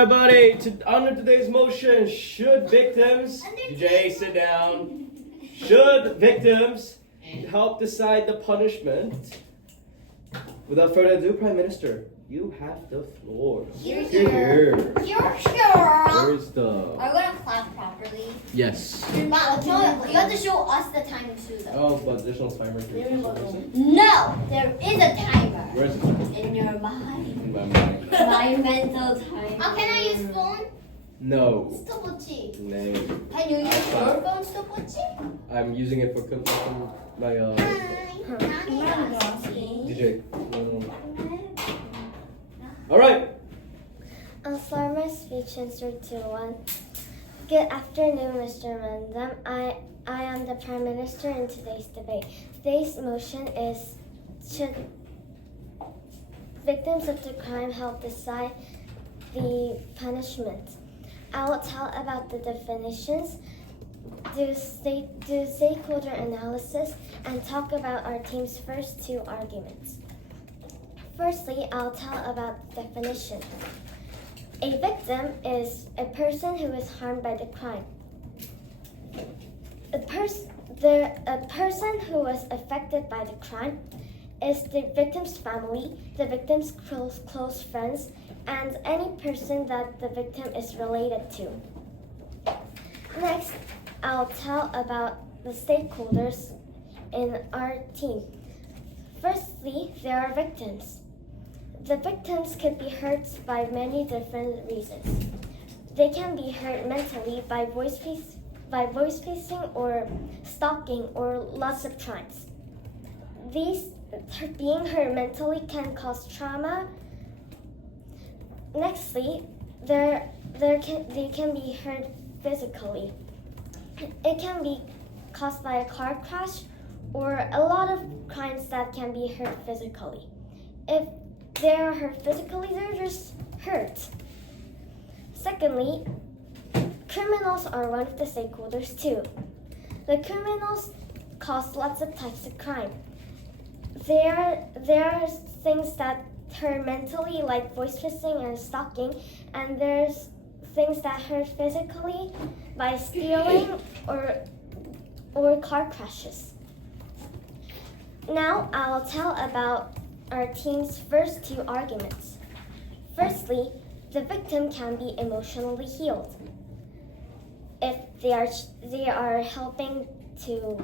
everybody. Under today's motion, should victims, DJ, sit down. Should victims help decide the punishment? Without further ado, Prime Minister, you have the floor. Here. Where's the? Are we gonna clap properly? Yes. Wow, no, you have to show us the time too, though. Oh, but there's no timer for you. No, there is a timer. Where's the timer? In your mind. In my mind. My mental timer. Oh, can I use phone? No. 스톱워치. No. Can you use your phone stopwatch? I'm using it for my DJ. All right. For my speech in 3, 2, 1. Good afternoon, Mr. Random. I am the Prime Minister in today's debate. Today's motion is, should victims of the crime help decide the punishment? I will tell about the definitions, do stakeholder analysis, and talk about our team's first 2 arguments. Firstly, I'll tell about the definition. A victim is a person who is harmed by the crime. A person who was affected by the crime is the victim's family, the victim's close friends, and any person that the victim is related to. Next, I'll tell about the stakeholders in our team. Firstly, there are victims. The victims could be hurt by many different reasons. They can be hurt mentally by voice piecing or stalking or lots of crimes. Being hurt mentally can cause trauma. Nextly, they can be hurt physically. It can be caused by a car crash or a lot of crimes that can be hurt physically. If they are hurt physically, they're just hurt. Secondly, criminals are one of the stakeholders too. The criminals cause lots of types of crime. There are things that hurt mentally, like voice phishing and stalking, and there's things that hurt physically by stealing or car crashes. Now I'll tell about our team's first 2 arguments. Firstly, the victim can be emotionally healed if they are helping to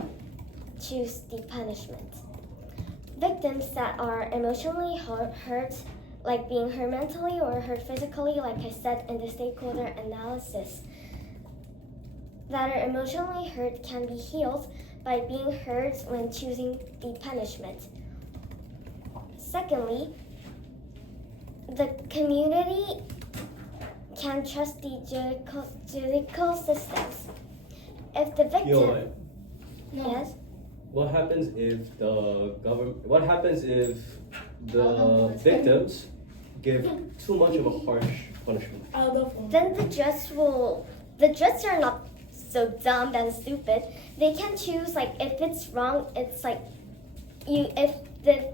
choose the punishment. Victims that are emotionally hurt, like being hurt mentally or hurt physically, like I said in the stakeholder analysis, that are emotionally hurt can be healed by being hurt when choosing the punishment. Secondly, the community can trust the judicial systems. If the victim, yes. What happens if the victims give too much of a harsh punishment? Then the judges are not so dumb and stupid. They can choose, like, if it's wrong, it's like if the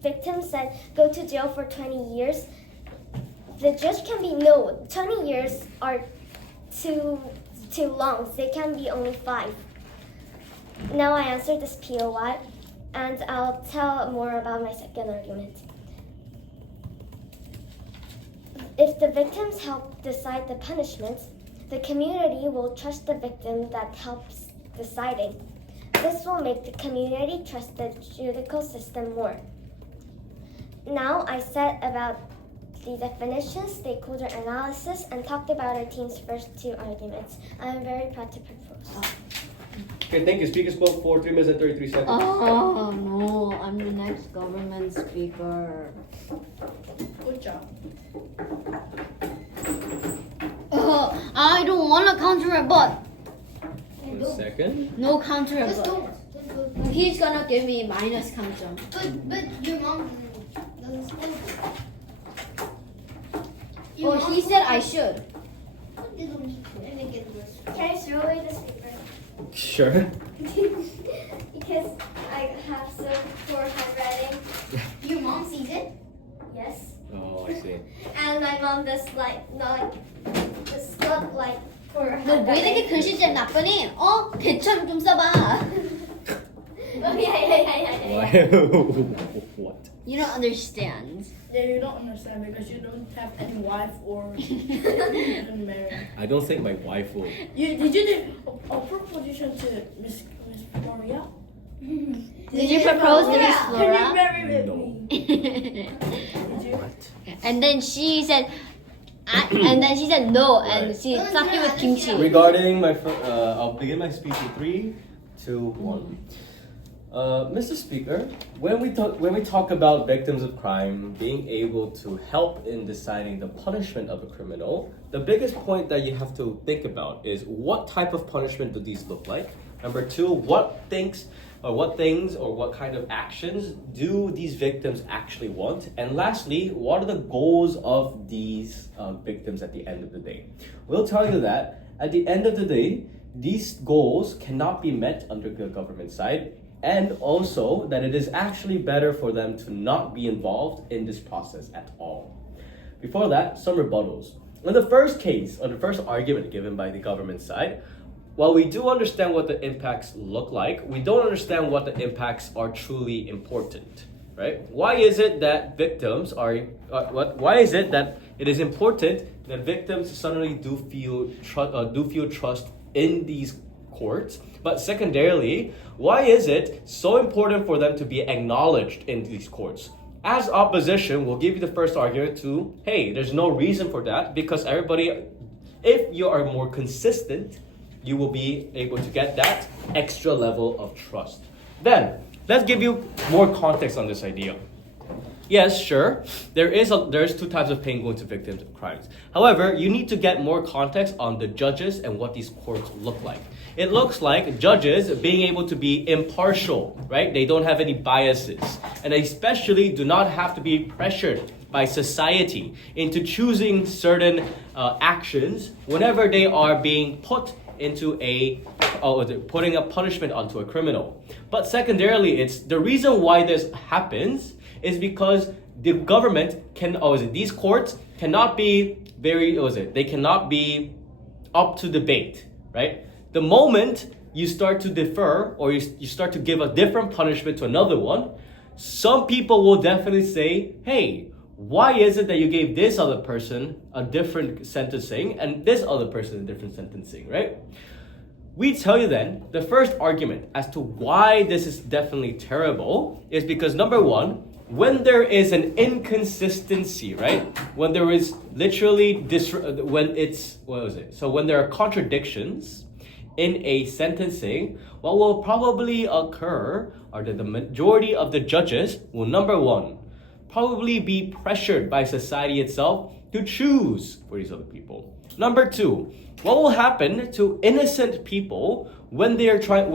victim said go to jail for 20 years, the judge can be, no, 20 years are too long. They can be only 5. Now I answered this POI, and I'll tell more about my second argument. If the victims help decide the punishment, the community will trust the victim that helps deciding. This will make the community trust the judicial system more. Now I said about the definitions, stakeholder analysis, and talked about our team's first 2 arguments. I am very proud to propose. Okay, thank you. Speaker spoke for 3 minutes and 33 seconds. Oh no, I'm the next government speaker. Good job. I don't want to counter rebut. 1 second. No counter Just rebut. don't. Just go. He's gonna give me minus counter. But your mom doesn't suppose it. Well, he said I should. Can I throw away this paper? Sure. Because I have so poor handwriting. Your mom sees it? Yes. Oh, I see. And my mom just got like for her. 너 왜 이렇게 글씨질 나쁘니? 개처럼 좀 써봐. Oh yeah. Why? What? You don't understand. Yeah, you don't understand because you don't have any wife or even married. I don't think my wife will. Did you do a proposition to Miss Maria? Did you propose to Miss Can you Flora? marry with No. me? Did you? And then she said, no, and she stuck you with kimchi. Regarding my, I'll begin my speech in 3, 2, 1. Mr. Speaker, when we talk about victims of crime being able to help in deciding the punishment of a criminal, the biggest point that you have to think about is what type of punishment do these look like? Number 2, what things or what kind of actions do these victims actually want? And lastly, what are the goals of these victims at the end of the day? We'll tell you that at the end of the day, these goals cannot be met under the government side, and also that it is actually better for them to not be involved in this process at all. Before that, some rebuttals. In the first case, or the first argument given by the government side, while we do understand what the impacts look like, we don't understand what the impacts are truly important, right? Why is it that victims are, why is it that it is important that victims suddenly do feel trust in these courts? But secondarily, why is it so important for them to be acknowledged in these courts? As opposition, we'll give you the first argument to, hey, there's no reason for that because everybody, if you are more consistent, you will be able to get that extra level of trust. Then, let's give you more context on this idea. Yes, sure, there's two types of pain going to victims of crimes. However, you need to get more context on the judges and what these courts look like. It looks like judges being able to be impartial, right? They don't have any biases. And they especially do not have to be pressured by society into choosing certain actions whenever they are being put into putting a punishment onto a criminal. But secondarily, it's the reason why this happens is because the government these courts cannot be they cannot be up to debate, right? The moment you start to defer or you start to give a different punishment to another one, some people will definitely say, hey, why is it that you gave this other person a different sentencing and this other person a different sentencing, right? We tell you then, the first argument as to why this is definitely terrible is because number one, when there is an inconsistency, right? When there is literally when there are contradictions in a sentencing, what will probably occur are that the majority of the judges will, number one, probably be pressured by society itself to choose for these other people. Number two, what will happen to innocent people when they are trying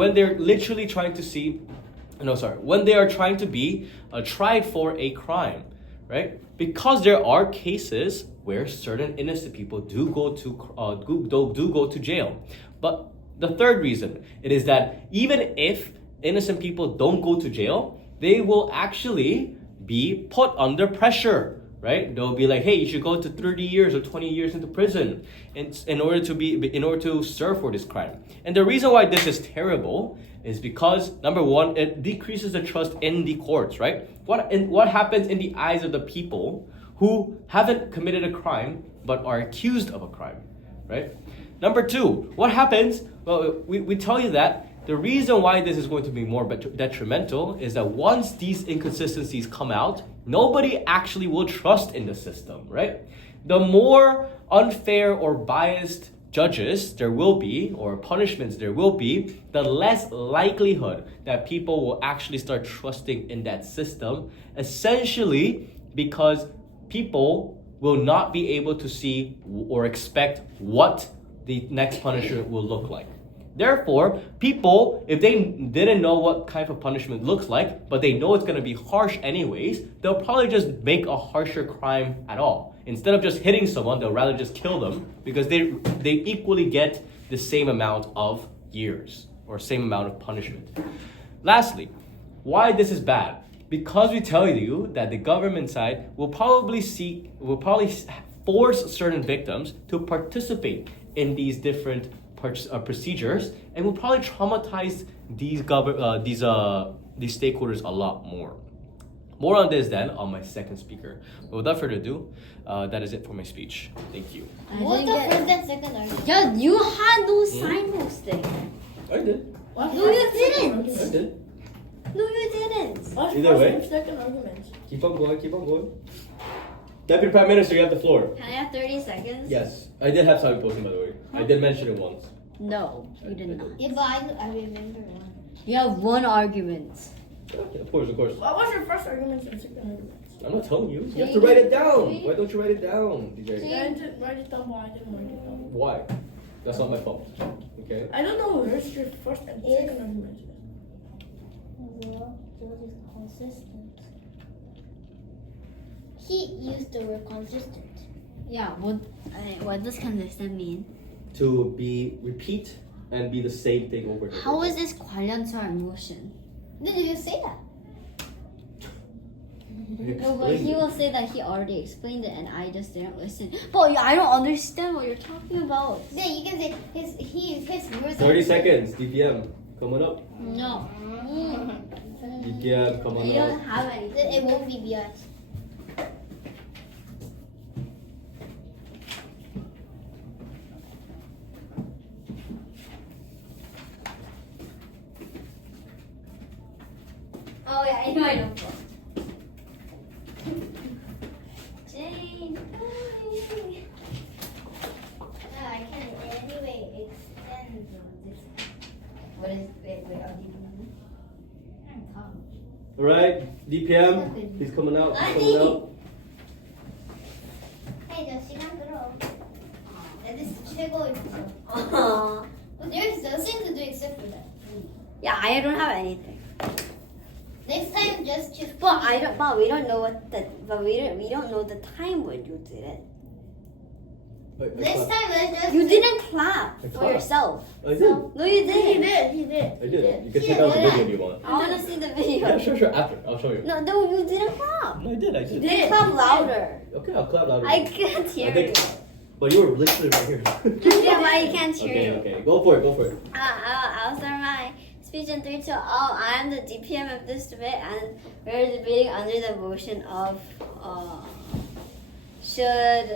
to be tried for a crime, right? Because there are cases where certain innocent people do go to jail. But the third reason it is that even if innocent people don't go to jail, they will actually be put under pressure, right? They'll be like, hey, you should go to 30 years or 20 years into prison in order to serve for this crime. And the reason why this is terrible is because number one, it decreases the trust in the courts, right? What happens in the eyes of the people who haven't committed a crime but are accused of a crime, right? Number two, what happens? Well, we tell you that the reason why this is going to be more detrimental is that once these inconsistencies come out, nobody actually will trust in the system, right? The more unfair or biased judges there will be, or punishments there will be, the less likelihood that people will actually start trusting in that system, essentially because people will not be able to see or expect what the next punishment will look like. Therefore, people, if they didn't know what kind of punishment looks like, but they know it's going to be harsh anyways, they'll probably just make a harsher crime at all. Instead of just hitting someone, they'll rather just kill them because they equally get the same amount of years or same amount of punishment. Lastly, why this is bad because we tell you that the government side will probably force certain victims to participate in these different procedures, and will probably traumatize these stakeholders a lot more. More on this then on my second speaker. But without further ado, that is it for my speech. Thank you. What's the first and second argument? Yeah, you had no signpost thing. I did. What's No, you first and second didn't. I argument? did. No, you didn't. What's Either first way. and second arguments? Keep on going. Keep on going. Deputy Prime Minister, you have the floor. Can I have 30 seconds? Yes, I did have time posting, by the way. I did mention it once. No, you did not. Yeah, but I remember one. You have one argument. Okay, of course, of course. What was your first argument and second argument? I'm not telling you. You have to write it down. Why don't you write it down, DJ? I didn't write it down, but I didn't write it down. Why? That's not my fault. Okay. I don't know where's your first and second argument. What is consistent? He used the word consistent. Yeah, what does consistent mean? To be repeat and be the same thing over and over. How is this 관련사 emotion? Did you say that? No, but he will say that he already explained it and I just didn't listen. But I don't understand what you're talking about. Yeah, you can say his words. 30 seconds. DPM coming up. No. DPM coming You don't up. have anything. It won't be biased. Oh yeah, I know. Jane, I can anyway extend this. What is wait, are you Alright, DPM. He's coming out. He's coming out. Hey, 너 시간 끌어. This is 최고의 부서. Well, there's nothing to do except for that. Yeah, I don't have anything. Next time, just choose. But we don't know we don't know the time when you did it. Next time, let's just. You didn't clap I for clapped. yourself. I did. No, you He didn't. did, he did. I did. You can check out the video if you want. I want to see the video. Yeah, sure. After. I'll show you. No, you didn't clap. No, I did. You clap louder. Okay, I'll clap louder. I can't hear you. But you were literally right here. Yeah, but I can't hear you. Okay. Go for it. I'll start my speech in 3, 2. I am the DPM of this debate, and we're debating under the motion of should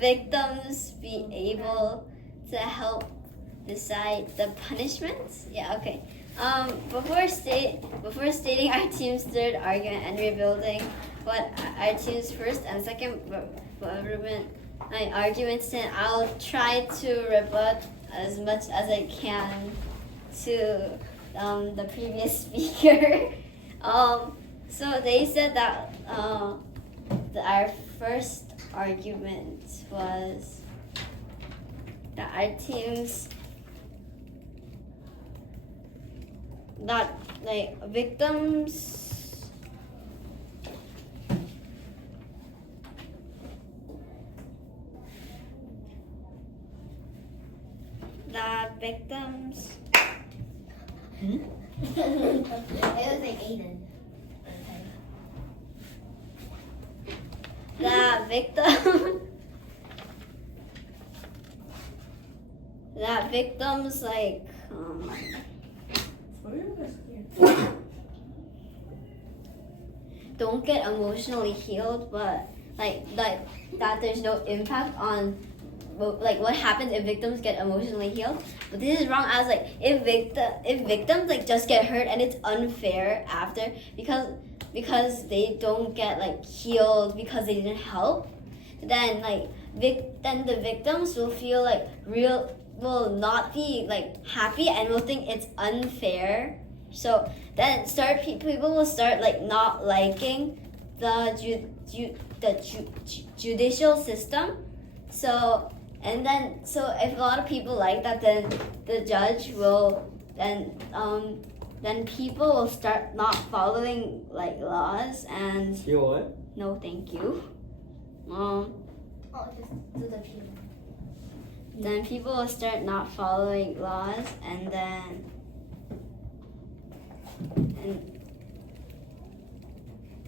victims be able to help decide the punishments? Yeah, okay. Before stating our team's third argument and rebuilding what our team's first and second arguments, then I'll try to rebut as much as I can to the previous speaker. So they said that our first argument was that our teams not like victims It was like Aiden. that victims like don't get emotionally healed, but like that there's no impact on like what happens if victims get emotionally healed. But this is wrong, as like if victims like just get hurt and it's unfair after because they don't get like healed because they didn't help, then like then the victims will feel like will not be like happy and will think it's unfair. So then people will start like not liking the judicial system. So if a lot of people like that, then the judge will then people will start not following like laws and. You know what? No, thank you. Oh, just do the people. Then people will start not following laws, and then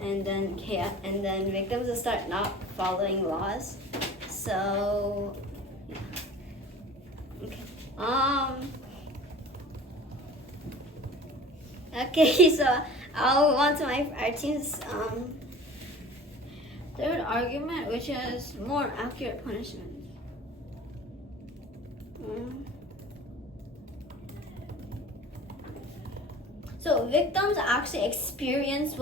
and then chaos, and then victims will start not following laws. So yeah. Okay. Okay, so I'll move on to our team's third argument, which is more accurate punishment. So victims actually experience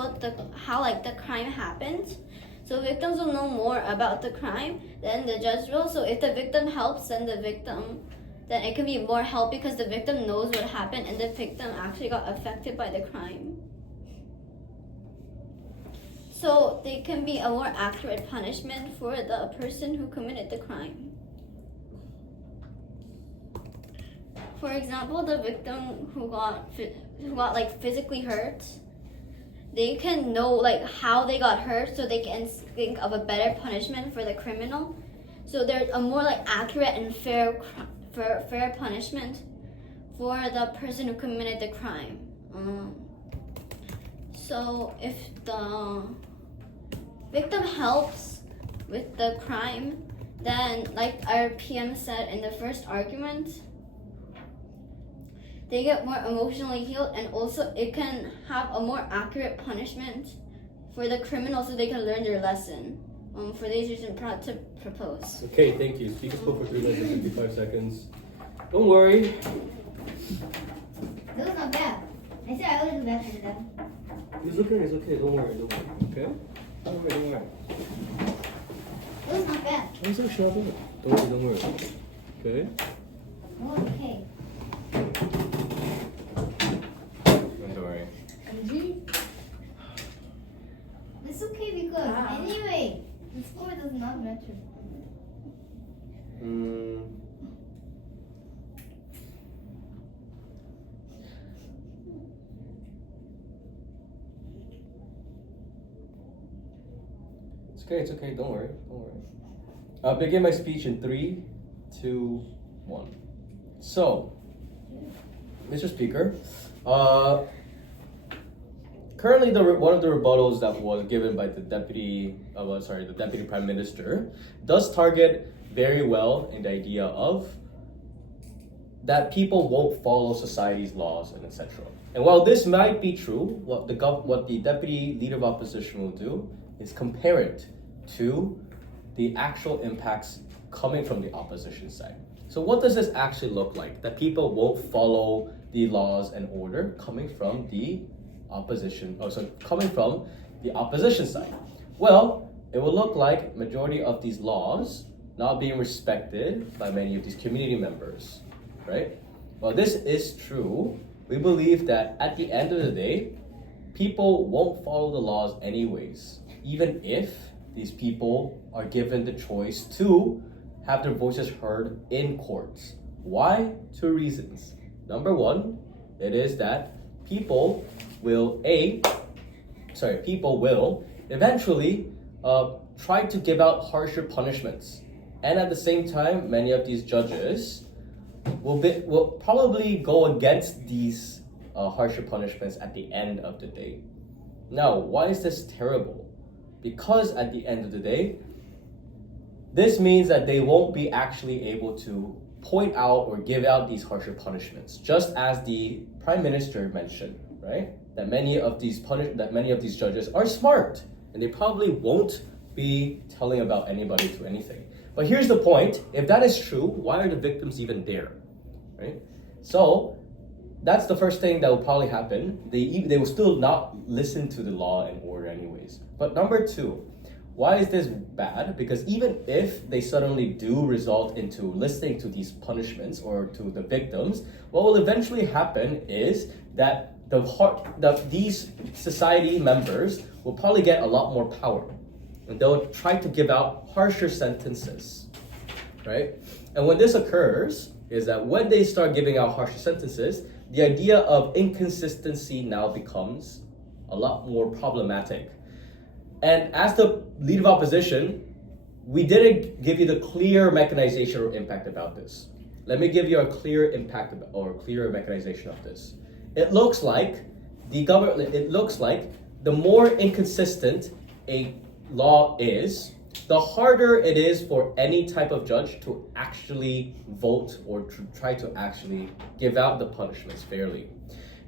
how the crime happened. So victims will know more about the crime than the judge will. So if the victim helps, then it can be more help because the victim knows what happened and the victim actually got affected by the crime. So they can be a more accurate punishment for the person who committed the crime. For example, the victim who got physically hurt, they can know how they got hurt, so they can think of a better punishment for the criminal. So there's a more accurate and fair punishment for the person who committed the crime. So if the victim helps with the crime, then like our PM said in the first argument, they get more emotionally healed, and also it can have a more accurate punishment for the criminal so they can learn their lesson. For these reasons, proud to propose. Okay, thank you. Speaker spoke for 3 minutes and 55 seconds. Don't worry. That was not bad. I said I would do better than them. It's okay. Don't worry. Okay? Don't worry. That was not bad. I'm so sure. Don't worry. Okay? Okay. Don't worry. It's okay because anyway, the score does not matter. It's okay. Don't worry. I'll begin my speech in 3, 2, 1. So, Mr. Speaker, currently one of the rebuttals that was given by the Deputy Prime Minister does target very well in the idea of that people won't follow society's laws and etc. And while this might be true, what the Deputy Leader of Opposition will do is compare it to the actual impacts coming from the opposition side. So what does this actually look like? That people won't follow the laws and order coming from the opposition side. Well, it will look like majority of these laws not being respected by many of these community members, right? Well, this is true. We believe that at the end of the day, people won't follow the laws anyways, even if these people are given the choice to have their voices heard in courts. Why? 2 reasons. Number 1, it is that people will eventually try to give out harsher punishments. And at the same time, many of these judges will probably go against these harsher punishments at the end of the day. Now, why is this terrible? Because at the end of the day, this means that they won't be actually able to point out or give out these harsher punishments, just as the Prime Minister mentioned, right? That many of these judges are smart, and they probably won't be telling about anybody to anything. But here's the point: if that is true, why are the victims even there, right? So that's the first thing that will probably happen. They will still not listen to the law and order anyways. But number 2, why is this bad? Because even if they suddenly do result into listening to these punishments or to the victims, what will eventually happen is that these society members will probably get a lot more power, and they'll try to give out harsher sentences, right? And when this occurs, is that when they start giving out harsher sentences, the idea of inconsistency now becomes a lot more problematic. And as the Leader of Opposition, we didn't give you the clear mechanization or impact about this. Let me give you a clear impact or clear mechanization of this. It looks like the government, it looks like the more inconsistent a law is, the harder it is for any type of judge to actually vote or to try to actually give out the punishments fairly.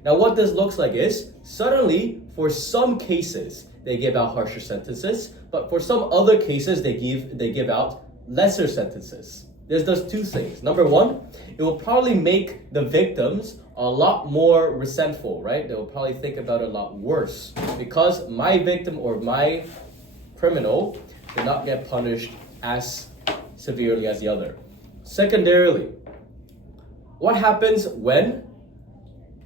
Now, what this looks like is suddenly, for some cases, they give out harsher sentences, but for some other cases, they give out lesser sentences. This does two things. Number one, it will probably make the victims a lot more resentful, right? They will probably think about it a lot worse because my victim or my criminal did not get punished as severely as the other. Secondarily, what happens when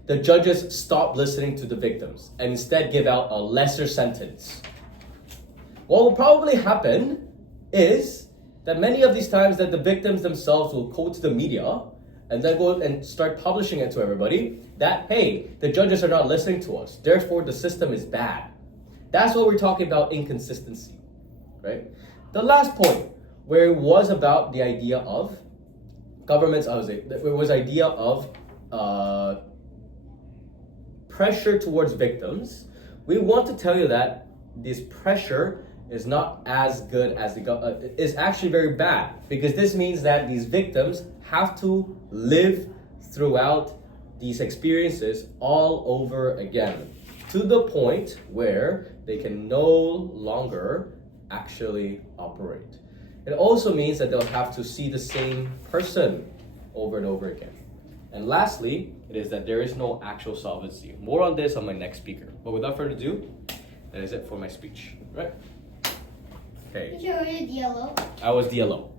the judges stop listening to the victims and instead give out a lesser sentence? What will probably happen is that many of these times that the victims themselves will go to the media and then go and start publishing it to everybody that, hey, the judges are not listening to us, therefore the system is bad. That's what we're talking about, inconsistency, right? The last point, where it was about the idea of governments, it was idea of pressure towards victims. We want to tell you that this pressure is not as good as is actually very bad, because this means that these victims have to live throughout these experiences all over again to the point where they can no longer actually operate. It also means that they'll have to see the same person over and over again. And lastly, it is that there is no actual solvency. More on this on my next speaker. But without further ado, that is it for my speech, right? Okay. Did you already yellow? I was DLO.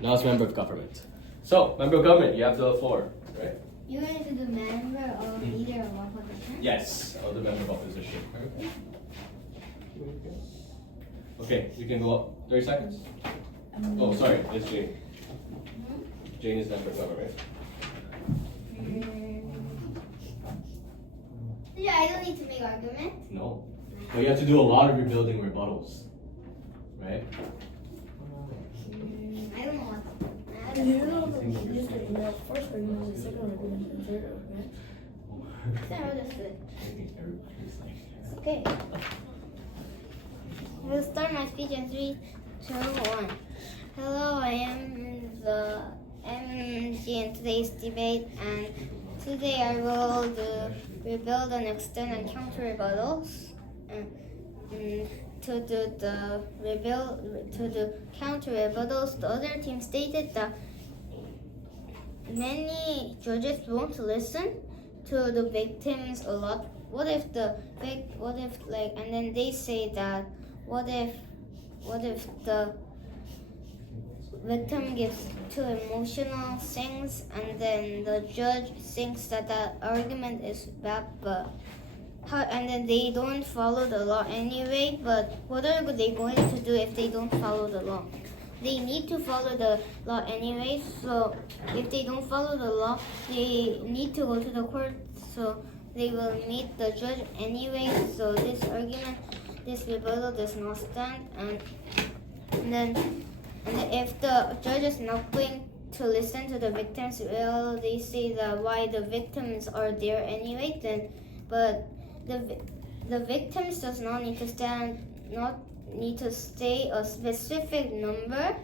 Now it's member of government. So, member of government, you have the floor, right? You're going to the member of leader of opposition? Yes, the member of opposition. Okay, you can go up 30 seconds. Oh, sorry, it's Jane. Jane is member of government. Yeah, I don't need to make argument. No. But you have to do a lot of rebuilding rebuttals. Right? I don't know what. You know the first argument, the second argument, and third argument. Okay. I'll start my speech in 3, 2, 1. Hello, I am the MG in today's debate, and today I will rebuild and extend and counter rebuttals. To the counter rebuttals, the other team stated that many judges won't listen to the victims a lot. And then they say that what if the victim gives too emotional things, and then the judge thinks that argument is bad, and then they don't follow the law anyway. But what are they going to do if they don't follow the law? They need to follow the law anyway. So if they don't follow the law, they need to go to the court. So they will meet the judge anyway. So this rebuttal does not stand. And then if the judge is not going to listen to the victims, well, they say that why the victims are there anyway. But the victims does not need to stay a specific number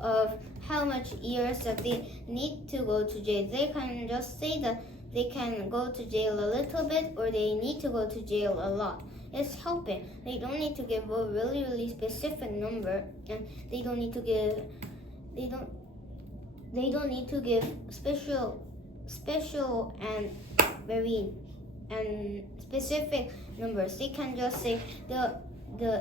of how much years that they need to go to jail. They can just say that they can go to jail a little bit, or they need to go to jail a lot. It's helping. They don't need to give a really, really specific number, and they don't need to give special and very and specific numbers. They can just say the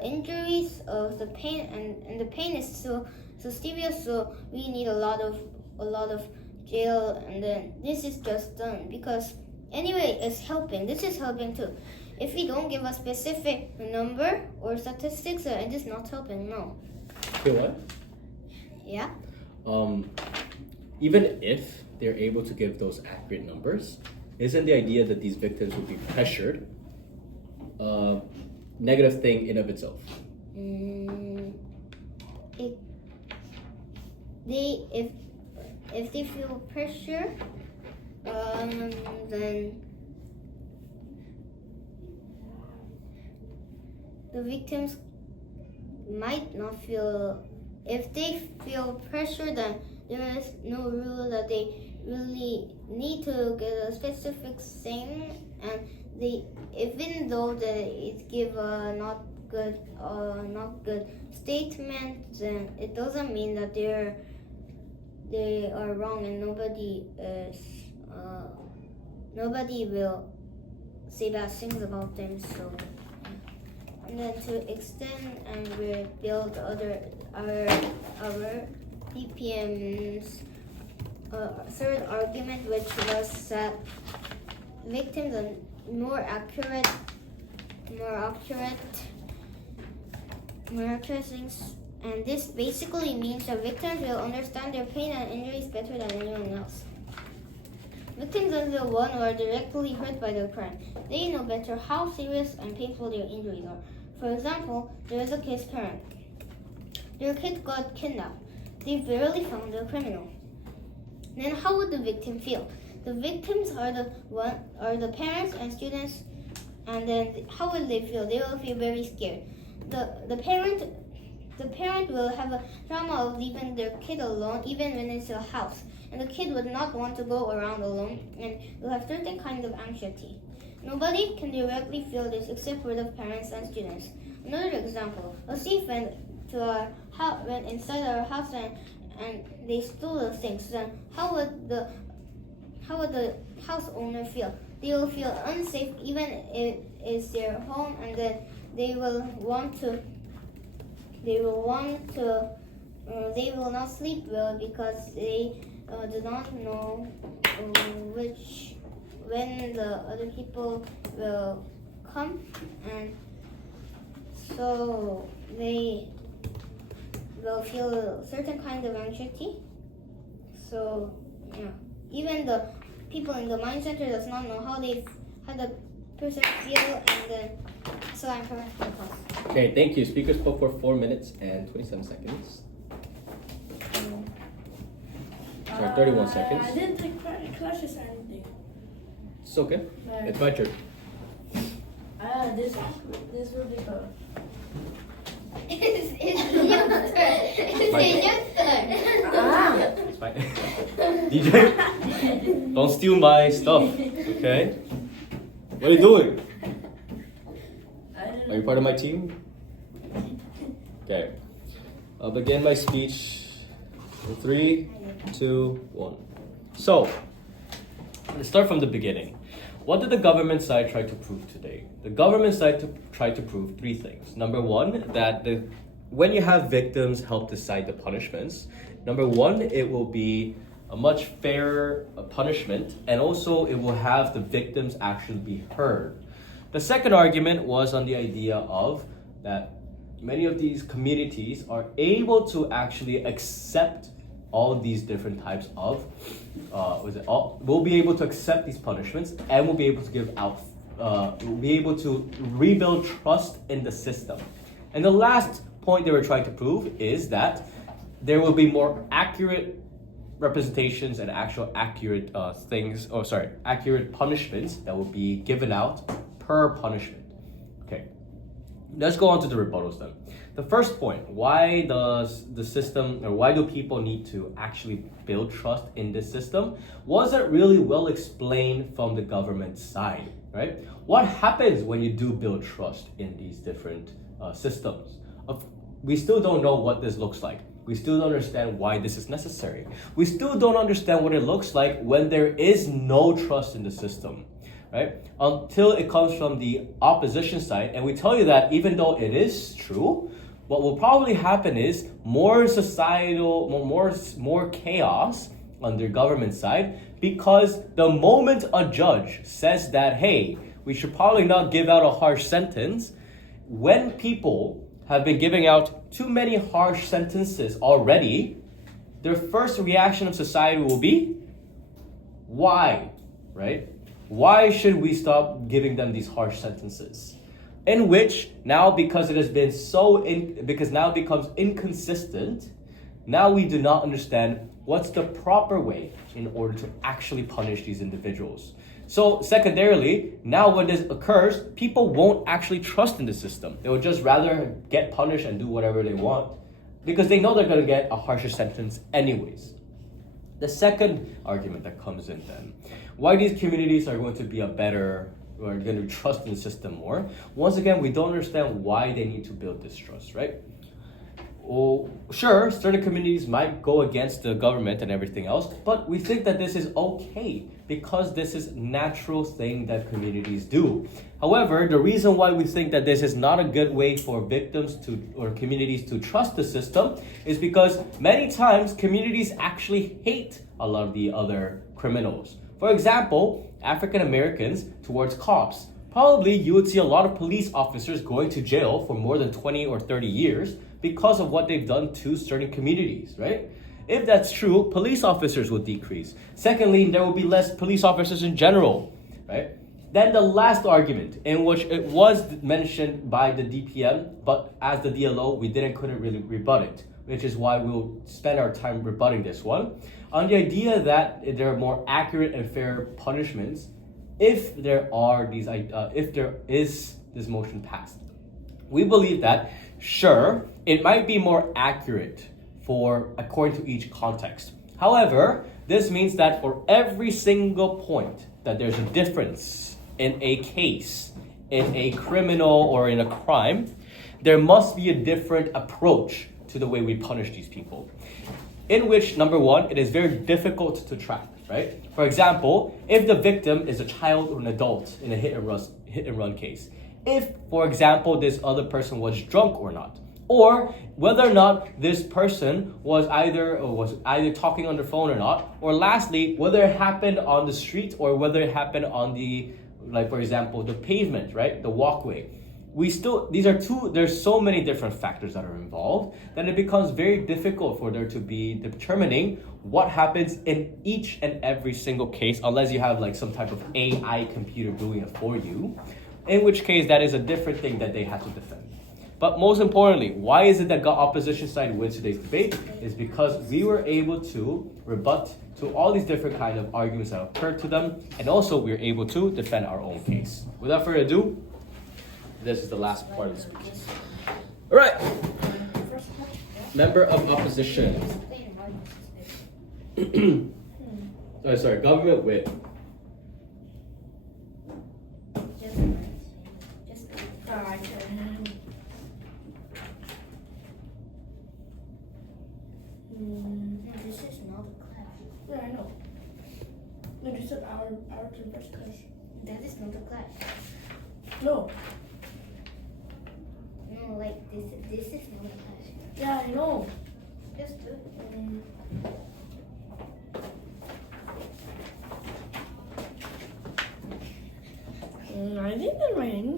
injuries of the pain and the pain is so serious, so we need a lot of jail, and then this is just done because anyway it's helping. This is helping too. If we don't give a specific number or statistics, it is not helping. No. Okay, what? Yeah. Even if they're able to give those accurate numbers, isn't the idea that these victims will be pressured a negative thing in of itself? If they feel pressure, then the victims might not feel, if they feel pressure, then there is no rule that they really need to get a specific thing, and they, even though it give a not good statement, then it doesn't mean that they are wrong, and nobody will say bad things about them. So, and then to extend and rebuild our BPM's third argument, which was that victims are more accurate things, and this basically means that victims will understand their pain and injuries better than anyone else. Victims are the ones who are directly hurt by the crime. They know better how serious and painful their injuries are. For example, there is a kid's parent. Their kid got kidnapped. They barely found the criminal. Then how would the victim feel? The victims are the parents and students, and then how will they feel? They will feel very scared. The parent will have a trauma of leaving their kid alone, even when it's a house, and the kid would not want to go around alone, and will have certain kinds of anxiety. Nobody can directly feel this except for the parents and students. Another example: a thief went inside our house and they stole the things. Then how would the house owner feel? They will feel unsafe even if it's their home, and then they will not sleep well because they do not know when the other people will come, and so they will feel a certain kind of anxiety. So yeah, even the people in the mind center does not know how the person feel, and then so I'm correct for the class. Okay, thank you. Speaker spoke for 4 minutes and 27 seconds. Sorry, 31 seconds. I didn't take classes or anything. It's okay. It's my turn. This will be fun. It's your turn. It's fine. DJ, don't steal my stuff, okay? What are you doing? Are you part of my team? Okay. I'll begin my speech in 3, 2, 1. So, let's start from the beginning. What did the government side try to prove today? The government side tried to prove 3 things. Number 1, that when you have victims help decide the punishments, number 1, it will be a much fairer punishment, and also it will have the victims actually be heard. The second argument was on the idea of that many of these communities are able to actually accept all of these different types of, will be able to accept these punishments, and will be able to will be able to rebuild trust in the system. And the last point they were trying to prove is that there will be more accurate representations and accurate accurate punishments that will be given out per punishment. Okay, let's go on to the rebuttals then. The first point: why does the system, or why do people need to actually build trust in this system? Wasn't really well explained from the government side, right? What happens when you do build trust in these different systems? We still don't know what this looks like. We still don't understand why this is necessary. We still don't understand what it looks like when there is no trust in the system, right? Until it comes from the opposition side, and we tell you that even though it is true, what will probably happen is more chaos on the government side, because the moment a judge says that, hey, we should probably not give out a harsh sentence, when people have been giving out too many harsh sentences already, their first reaction of society will be, why, right? Why should we stop giving them these harsh sentences? In which now, because it has been because now it becomes inconsistent, now we do not understand what's the proper way in order to actually punish these individuals. So secondarily, now when this occurs, people won't actually trust in the system. They would just rather get punished and do whatever they want because they know they're going to get a harsher sentence anyways. The second argument that comes in then, why these communities are going to be or going to trust in the system more. Once again, we don't understand why they need to build this trust, right? Well, sure, certain communities might go against the government and everything else, but we think that this is okay because this is a natural thing that communities do. However, the reason why we think that this is not a good way for victims or communities to trust the system is because many times communities actually hate a lot of the other criminals. For example, African Americans towards cops. Probably you would see a lot of police officers going to jail for more than 20 or 30 years because of what they've done to certain communities, right? If that's true, police officers will decrease. Secondly, there will be less police officers in general, right? Then the last argument, in which it was mentioned by the DPM, but as the DLO, we couldn't really rebut it, which is why we'll spend our time rebutting this one, on the idea that there are more accurate and fair punishments if there is this motion passed. We believe that, sure, it might be more accurate according to each context. However, this means that for every single point that there's a difference in a case, in a criminal or in a crime, there must be a different approach to the way we punish these people. In which, number one, it is very difficult to track, right? For example, if the victim is a child or an adult in a hit and run case, if, for example, this other person was drunk or not, or whether or not this person was either talking on the phone or not, or lastly, whether it happened on the street or whether it happened on for example, the pavement, right? The walkway. There's so many different factors that are involved that it becomes very difficult for there to be determining what happens in each and every single case unless you have some type of AI computer doing it for you, in which case that is a different thing that they have to defend. But most importantly, why is it that opposition side wins today's debate? Is because we were able to rebut to all these different kind of arguments that occurred to them, and also we were able to defend our own case. Without further ado, this is the last part of the speech. All right. Member of opposition. Government with. This is not a class. Yeah, I know. No, you said our turn first class. That is not a class. No. No, this is not a class. Yeah, I know. Just do it. I didn't ring.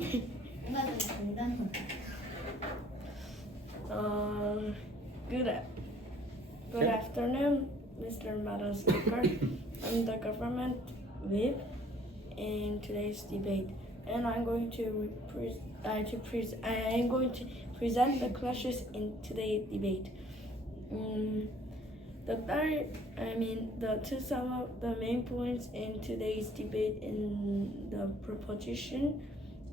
Good afternoon, Mr. Madam Speaker. I'm the government whip in today's debate, and I'm going to present the clashes in today's debate. Some of the main points in today's debate in the proposition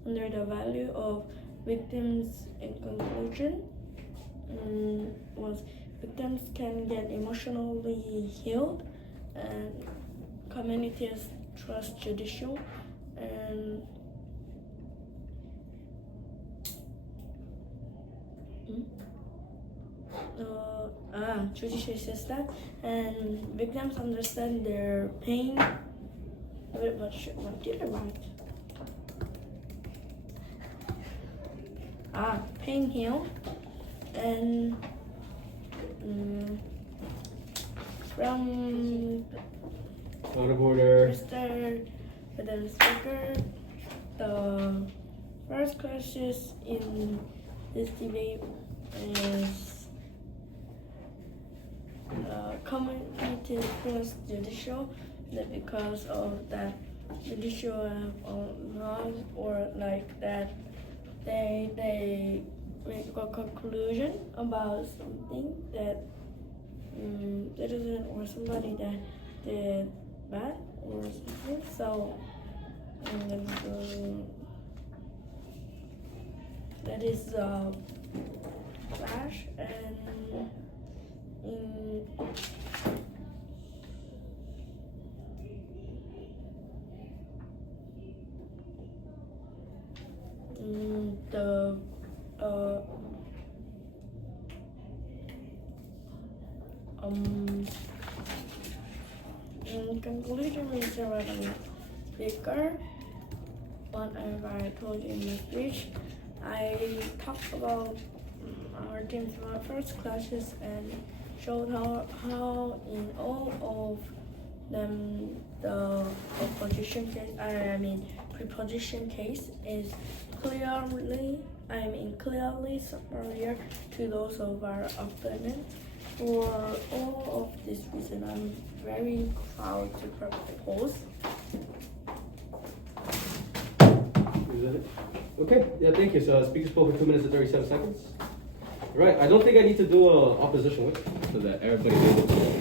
under the value of victims in conclusion was victims can get emotionally healed, and communities trust judicial and judicial system, and victims understand their pain. What did I write? Pain healed, and from Point of order. Mr. Madam Speaker, the first question in this debate is community trust judicial, that because of that judicial laws or that they make a conclusion about something that citizen or somebody that did bad or something. So And that is flash and in the in conclusion, Mr. Madam Speaker, what I told you in my speech, I talked about our team's first classes and showed how in all of them the opposition case, preposition case is clearly superior to those of our opponents. For all of this reason, I'm very proud to propose. Is that it? Okay, yeah, thank you. So speaker spoke for 2 minutes and 37 seconds. Right, I don't think I need to do a opposition with so that everybody's able to